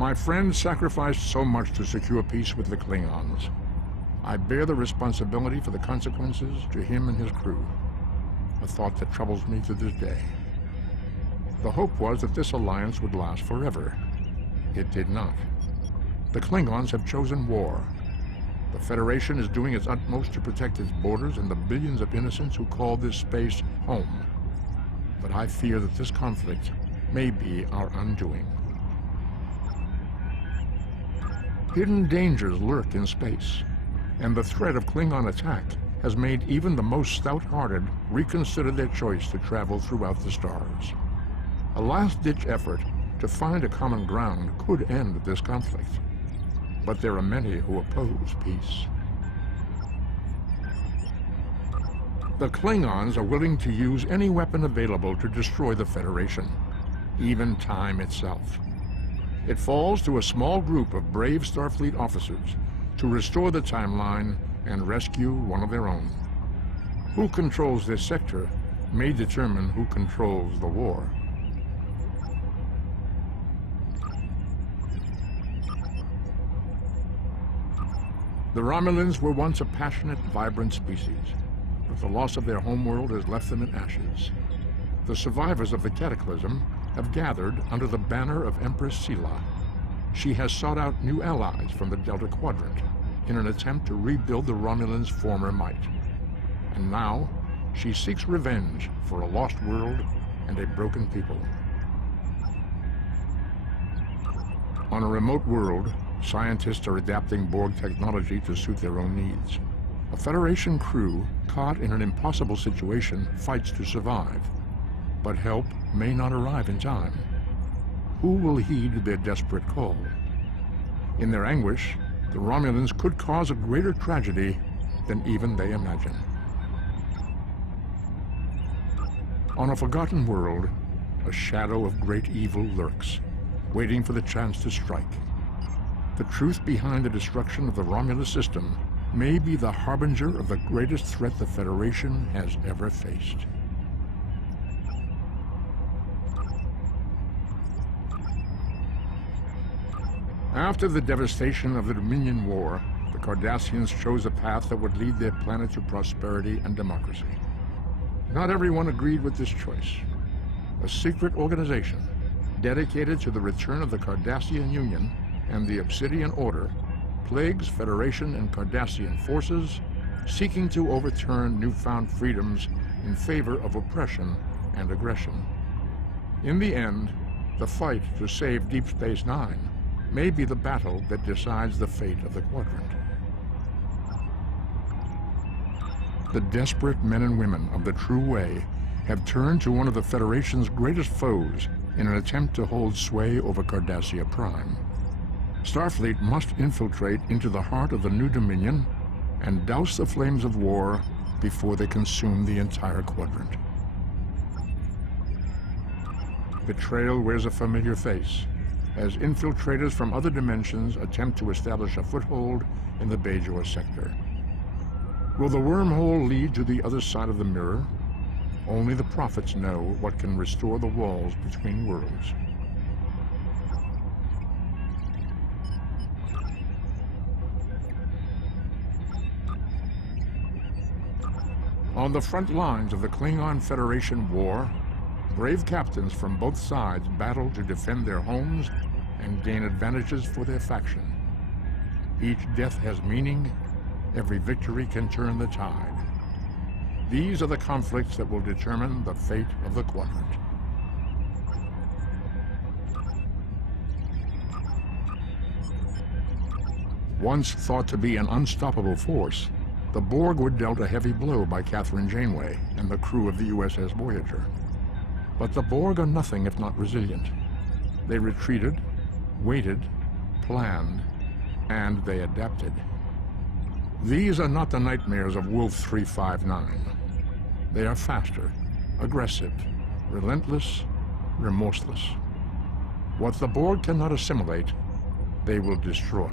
My friend sacrificed so much to secure peace with the Klingons. I bear the responsibility for the consequences to him and his crew, a thought that troubles me to this day. The hope was that this alliance would last forever. It did not. The Klingons have chosen war. The Federation is doing its utmost to protect its borders and the billions of innocents who call this space home. But I fear that this conflict may be our undoing. Hidden dangers lurk in space, and the threat of Klingon attack has made even the most stout-hearted reconsider their choice to travel throughout the stars. A last-ditch effort to find a common ground could end this conflict, but there are many who oppose peace. The Klingons are willing to use any weapon available to destroy the Federation, even time itself. It falls to a small group of brave Starfleet officers to restore the timeline and rescue one of their own. Who controls this sector may determine who controls the war. The Romulans were once a passionate, vibrant species, but the loss of their homeworld has left them in ashes. The survivors of the Cataclysm have gathered under the banner of Empress Sela. She has sought out new allies from the Delta Quadrant in an attempt to rebuild the Romulans' former might. And now, she seeks revenge for a lost world and a broken people. On a remote world, scientists are adapting Borg technology to suit their own needs. A Federation crew caught in an impossible situation fights to survive, but help may not arrive in time. Who will heed their desperate call? In their anguish, the Romulans could cause a greater tragedy than even they imagine. On a forgotten world, a shadow of great evil lurks, waiting for the chance to strike. The truth behind the destruction of the Romulus system may be the harbinger of the greatest threat the Federation has ever faced. After the devastation of the Dominion War, the Cardassians chose a path that would lead their planet to prosperity and democracy. Not everyone agreed with this choice. A secret organization dedicated to the return of the Cardassian Union and the Obsidian Order plagues Federation and Cardassian forces, seeking to overturn newfound freedoms in favor of oppression and aggression. In the end, the fight to save Deep Space Nine may be the battle that decides the fate of the Quadrant. The desperate men and women of the True Way have turned to one of the Federation's greatest foes in an attempt to hold sway over Cardassia Prime. Starfleet must infiltrate into the heart of the New Dominion and douse the flames of war before they consume the entire quadrant. Betrayal wears a familiar face as infiltrators from other dimensions attempt to establish a foothold in the Bajor sector. Will the wormhole lead to the other side of the mirror? Only the prophets know what can restore the walls between worlds. On the front lines of the Klingon Federation war, brave captains from both sides battle to defend their homes and gain advantages for their faction. Each death has meaning. Every victory can turn the tide. These are the conflicts that will determine the fate of the Quadrant. Once thought to be an unstoppable force, the Borg were dealt a heavy blow by Kathryn Janeway and the crew of the USS Voyager. But the Borg are nothing if not resilient. They retreated, waited, planned, and they adapted. These are not the nightmares of Wolf 359. They are faster, aggressive, relentless, remorseless. What the Borg cannot assimilate, they will destroy.